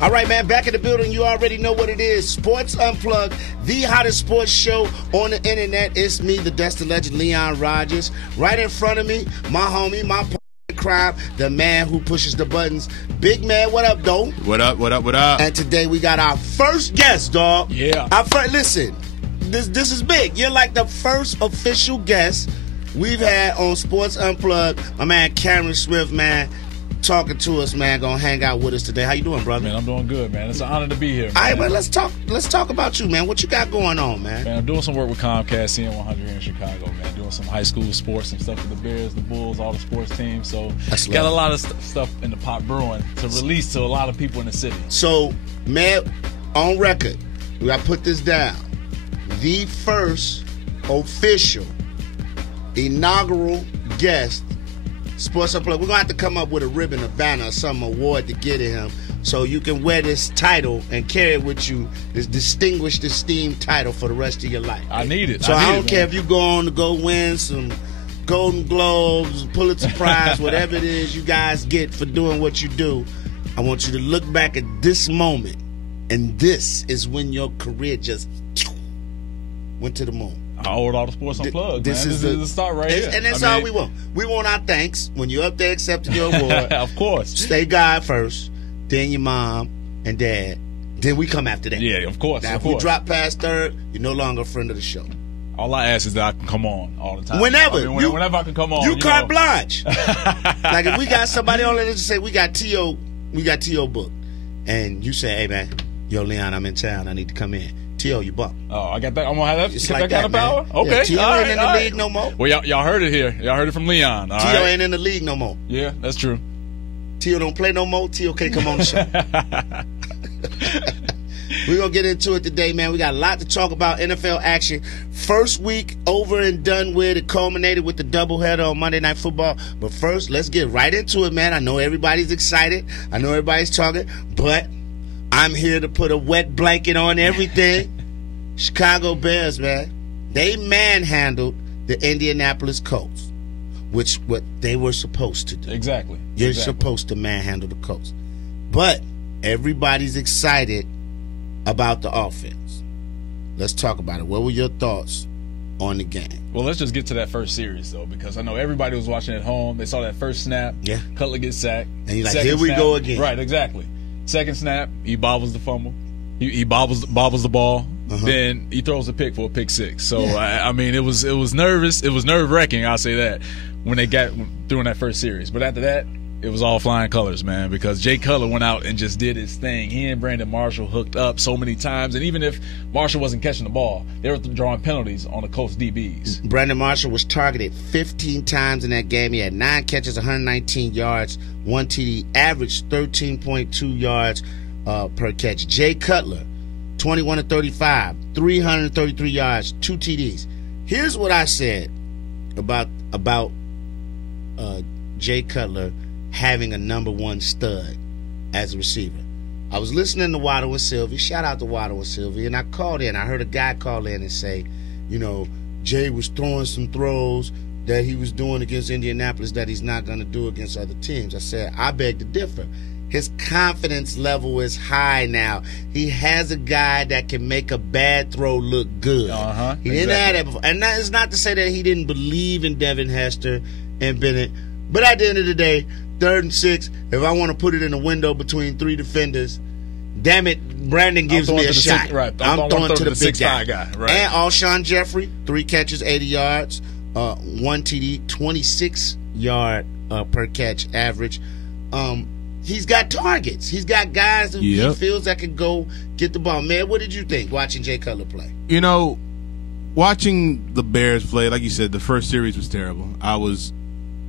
All right, man, back in the building. You already know what it is. Sports Unplugged, the hottest sports show on the internet. It's me, the Destin legend, Leon Rogers. Right in front of me, my homie, my partner in crime, the man who pushes the buttons. Big man, what up, though? What up, what up, what up? And today we got our first guest, dog. Yeah. Listen, this is big. You're like the first official guest we've had on Sports Unplugged. My man, Cameron Swift, man, talking to us, man, gonna hang out with us today. How you doing, brother? Man, I'm doing good, man. It's an honor to be here, man. All right, man, let's talk about you, man. What you got going on, man? Man, I'm doing some work with Comcast CN100 here in Chicago, man. Doing some high school sports, some stuff for the Bears, the Bulls, all the sports teams. So got a lot of stuff in the pot brewing to release to a lot of people in the city. So, man, on record, we gotta put this down. The first official inaugural guest, Sports Unplugged. We're going to have to come up with a ribbon, a banner, or some award to get to him so you can wear this title and carry it with you, this distinguished, esteemed title for the rest of your life. I need it. So I don't care if you go on to go win some Golden Globes, Pulitzer Prize, whatever it is you guys get for doing what you do. I want you to look back at this moment, and this is when your career just went to the moon. I owe it all the Sports Unplugged, this man. is This is the start right here. And that's all we want. We want our thanks when you're up there accepting your award. Of course. Stay God first, then your mom and dad. Then we come after that. Yeah, of course. Now, if we drop past third, you're no longer a friend of the show. All I ask is that I can come on all the time. Whenever. Whenever I can come on. You carte blanche. Like if we got somebody on there that say we got T.O. booked, and you say, hey, man, yo, Leon, I'm in town. I need to come in. T.O., you bump. Oh, I got that. I'm going to have It's that like kind of power? man. Okay. Yeah, T.O. ain't in the league no more. Well, y'all heard it here. Y'all heard it from Leon. All T.O. right? ain't in the league no more. Yeah, that's true. T.O. don't play no more. T.O. can't come on the show. We're going to get into it today, man. We got a lot to talk about. NFL action. First week over and done with. It culminated with the doubleheader on Monday Night Football. But first, let's get right into it, man. I know everybody's excited. I know everybody's talking. But I'm here to put a wet blanket on everything. Chicago Bears, man. They manhandled the Indianapolis Colts, which what they were supposed to do. Exactly. You're supposed to manhandle the Colts. But everybody's excited about the offense. Let's talk about it. What were your thoughts on the game? Well, let's just get to that first series, though, because I know everybody was watching at home. They saw that first snap. Yeah. Cutler gets sacked. And you're like, here we go again. Right, exactly. Second snap, he bobbles the fumble. He bobbles the ball. Then he throws a pick for a pick six. So, yeah. I mean, it was nervous. It was nerve-wracking, I'll say that, when they got through in that first series. But after that, it was all flying colors, man, because Jay Cutler went out and just did his thing. He and Brandon Marshall hooked up so many times. And even if Marshall wasn't catching the ball, they were drawing penalties on the Colts DBs. Brandon Marshall was targeted 15 times in that game. He had 9 catches, 119 yards, 1 TD, averaged 13.2 yards per catch. Jay Cutler, 21 of 35, 333 yards, 2 TDs. Here's what I said about Jay Cutler having a number one stud as a receiver. I was listening to Waddle and Sylvie. Shout out to Waddle and Sylvie. And I called in. I heard a guy call in and say, you know, Jay was throwing some throws that he was doing against Indianapolis that he's not going to do against other teams. I said, I beg to differ. His confidence level is high now. He has a guy that can make a bad throw look good. He didn't have that before. And that is not to say that he didn't believe in Devin Hester and Bennett. But at the end of the day, 3rd and 6, if I want to put it in a window between 3 defenders, damn it, Brandon gives me a shot. I'm throwing to the big guy. Right. And Alshon Jeffrey, 3 catches, 80 yards, 1 TD, 26-yard per catch average. He's got targets. He's got guys who he feels that can go get the ball. Man, what did you think watching Jay Cutler play? You know, watching the Bears play, like you said, the first series was terrible. I was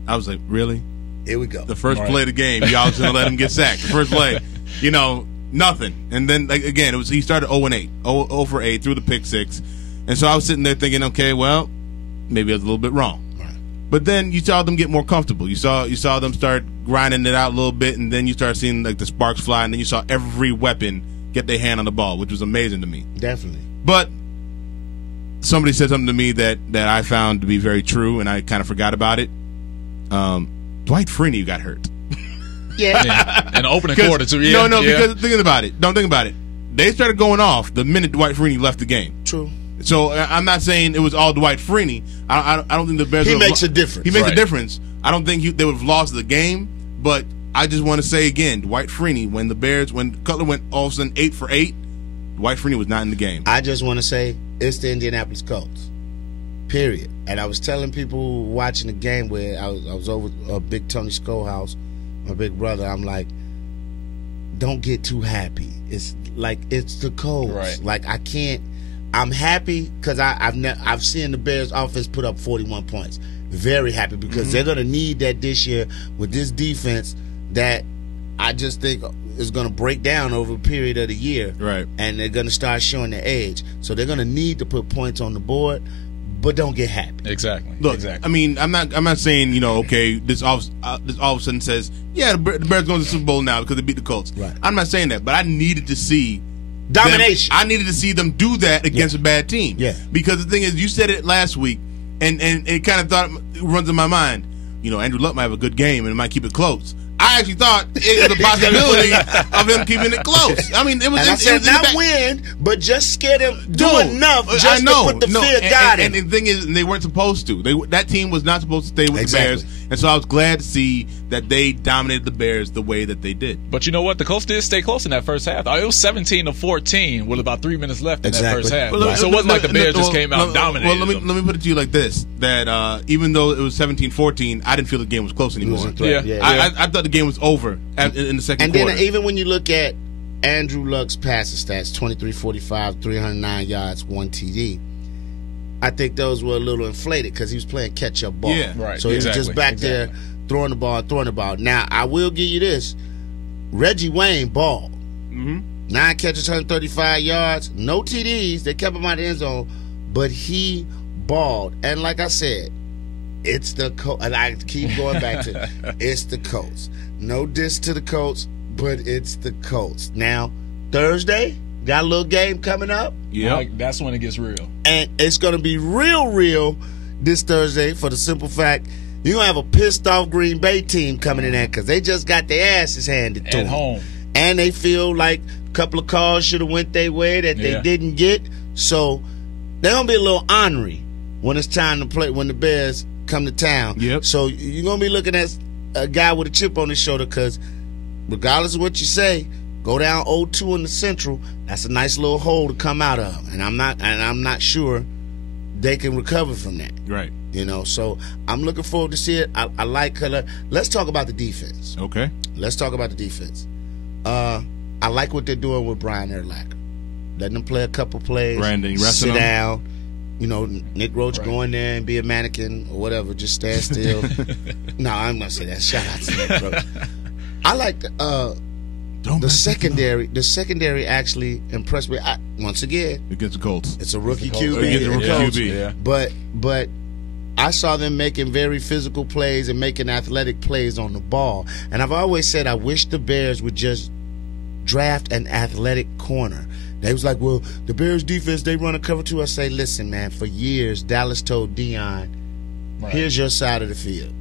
like, really? Here we go. The first play of the game, y'all was going to let him get sacked. The first play, you know, nothing. And then, like, again, he started 0-8, 0 for 8, threw the pick six. And so I was sitting there thinking, okay, well, maybe I was a little bit wrong. Right. But then you saw them get more comfortable. You saw them start grinding it out a little bit, and then you start seeing, like, the sparks fly, and then you saw every weapon get their hand on the ball, which was amazing to me. Definitely. But somebody said something to me that I found to be very true, and I kind of forgot about it. Dwight Freeney got hurt. Yeah. In the opening quarter, too. Yeah. No, yeah. because think about it. Don't think about it. They started going off the minute Dwight Freeney left the game. True. So I'm not saying it was all Dwight Freeney. I don't think the Bears. He makes a difference. He makes Right. a difference. I don't think they would have lost the game. But I just want to say again, Dwight Freeney, when Cutler went all of a sudden 8 for 8, Dwight Freeney was not in the game. I just want to say it's the Indianapolis Colts. Period. And I was telling people watching the game where I was over Big Tony Schoolhouse, my big brother. I'm like, don't get too happy. It's like it's the Colts. Right. Like I can't. I'm happy because I've seen the Bears offense put up 41 points. Very happy because they're gonna need that this year with this defense that I just think is gonna break down over a period of the year. Right. And they're gonna start showing their age. So they're gonna need to put points on the board, but don't get happy. Exactly. Look, exactly. I mean, I'm not saying okay, this all of a sudden says the Bears going to the Super Bowl now because they beat the Colts. Right. I'm not saying that, but I needed to see Domination. I needed to see them do that against a bad team. Yeah. Because the thing is, you said it last week, and it kind of runs in my mind. Andrew Luck might have a good game and it might keep it close. I actually thought it was a possibility of him keeping it close. I mean, it was. And I said it was in not the back. win, but just scare them. Do No, enough just I know, to put the no, fear and, God and, in. and the thing is, they weren't supposed to. That team was not supposed to stay with Exactly. the Bears, and so I was glad to see that they dominated the Bears the way that they did. But you know what? The Colts did stay close in that first half. It was 17-14 with about 3 minutes left in that Exactly. first half. Well, so it wasn't like the Bears just came out and well, dominated. Well, let me put it to you like this: that even though it was 17-14, I didn't feel the game was close anymore. Losing threat, Yeah. I thought the game was over in the second And quarter. then even when you look at Andrew Luck's passing stats, 23-45, 309 yards, 1 TD, I think those were a little inflated because he was playing catch-up ball. Yeah. Right, So he was just back there throwing the ball. Now, I will give you this. Reggie Wayne balled. 9 catches, 135 yards, no TDs. They kept him out of the end zone, but he balled. And like I said, it's the Colts. And I keep going back to it's the Colts. No diss to the Colts, but it's the Colts. Now, Thursday, got a little game coming up, Yeah, That's when it gets real. and it's going to be real this Thursday for the simple fact you're going to have a pissed-off Green Bay team coming in there because they just got their asses handed to At them. home. And they feel like a couple of calls should have went their way that they didn't get. So they're going to be a little ornery when it's time to play, when the Bears come to town. Yep. So you're going to be looking at a guy with a chip on his shoulder because regardless of what you say, go down 0-2 in the Central, that's a nice little hole to come out of. And I'm not sure they can recover from that. right. So I'm looking forward to see it. I like her. Let's talk about the defense. Okay. Let's talk about the defense. I like what they're doing with Brian Urlacher. Letting him play a couple plays, Brandon, resting sit him. down. Nick Roach go in there and be a mannequin or whatever, just stand still. No, I'm going to say that. Shout out to Nick Roach. I like the secondary. The secondary actually impressed me. Once again, Against the Colts. it's a rookie Colts. QB. Against the rookie Colts. QB. Yeah. But I saw them making very physical plays and making athletic plays on the ball. And I've always said I wish the Bears would just draft an athletic corner. They was like, well, the Bears defense, they run a cover 2. I say, listen, man, for years, Dallas told Dion, here's your side of the field.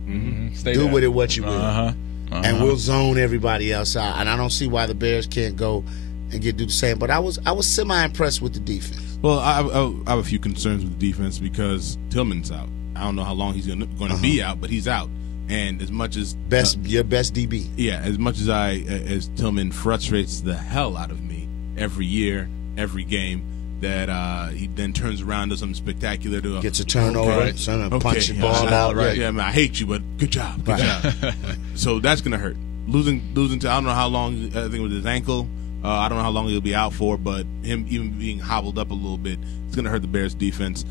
Stay Do there. with it what you will. Uh-huh. And we'll zone everybody else out. And I don't see why the Bears can't go and do the same. But I was semi-impressed with the defense. Well, I have a few concerns with the defense because Tillman's out. I don't know how long he's going to be out, but he's out. And as much as Your best DB. yeah, as much as Tillman frustrates the hell out of me every year, every game, that he then turns around and does something spectacular to Gets a turnover, punch the ball out. Right. Yeah, I mean, I hate you, but good job. Good job. So that's going to hurt. Losing to, I don't know how long, I think it was his ankle. I don't know how long he'll be out for, but him even being hobbled up a little bit, it's going to hurt the Bears' defense.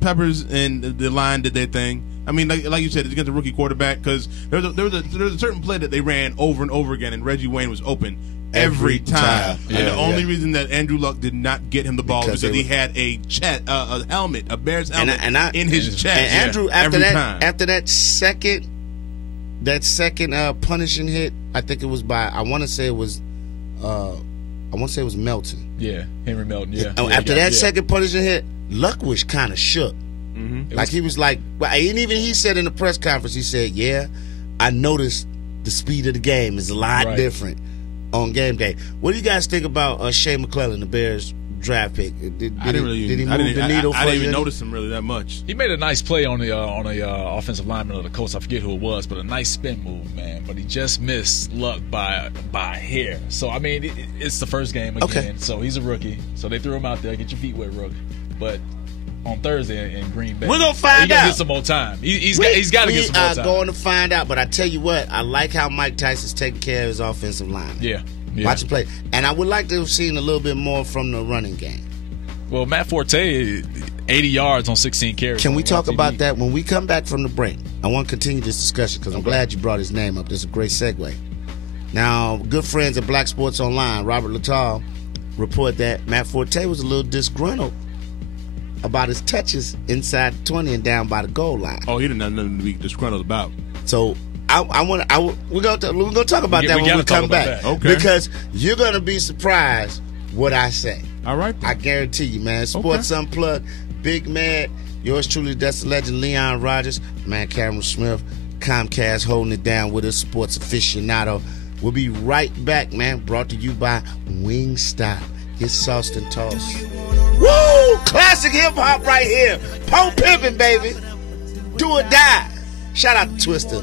Peppers and the line did their thing. I mean, like you said, it's against a rookie quarterback because there was a certain play that they ran over and over again, and Reggie Wayne was open every time. Yeah, And the only reason that Andrew Luck did not get him the ball Because was because he they had a helmet, a Bears helmet, in his chest. And Andrew, every time. after that second punishing hit, I think it was I want to say it was Melton. Yeah, Henry Melton. Yeah. After that second punishing hit, Luck was kind of shook. Like he was like, and even he said in the press conference, he said, "Yeah, I noticed the speed of the game is a lot Right. different on game day. What do you guys think about Shea McClellan, the Bears draft pick? Did he move the needle for I didn't you? even notice him really that much. He made a nice play on the offensive lineman of the Colts. I forget who it was, but a nice spin move, man. But he just missed luck by a hair. So I mean, it's the first game again. Okay. So he's a rookie. So they threw him out there. Get your feet wet, rookie. But on Thursday in Green Bay, We're gonna find he gotta out. get some more time. He's got to get some more time. We are going to find out. But I tell you what, I like how Mike Tyson's taking care of his offensive line. Yeah. Watch him play, and I would like to have seen a little bit more from the running game. Well, Matt Forte, 80 yards on 16 carries. Can we on talk TD. about that when we come back from the break? I want to continue this discussion because I'm glad you brought his name up. This is a great segue. Now, good friends at Black Sports Online, Robert Littall, report that Matt Forte was a little disgruntled about his touches inside the 20 and down by the goal line. Oh, he didn't have nothing to be disgruntled about. So we're gonna talk about that when we come back. Okay. Because you're gonna be surprised what I say. All right. I guarantee you, man. Sports Unplugged, Big Mad, yours truly, that's the legend, Leon Rogers, man, Cameron Smith, Comcast holding it down with us, sports aficionado. We'll be right back, man. Brought to you by Wingstop. Get sauced and tossed. Woo! Classic hip hop right here. Pole pimping, baby. Do or die. Shout out to Twister.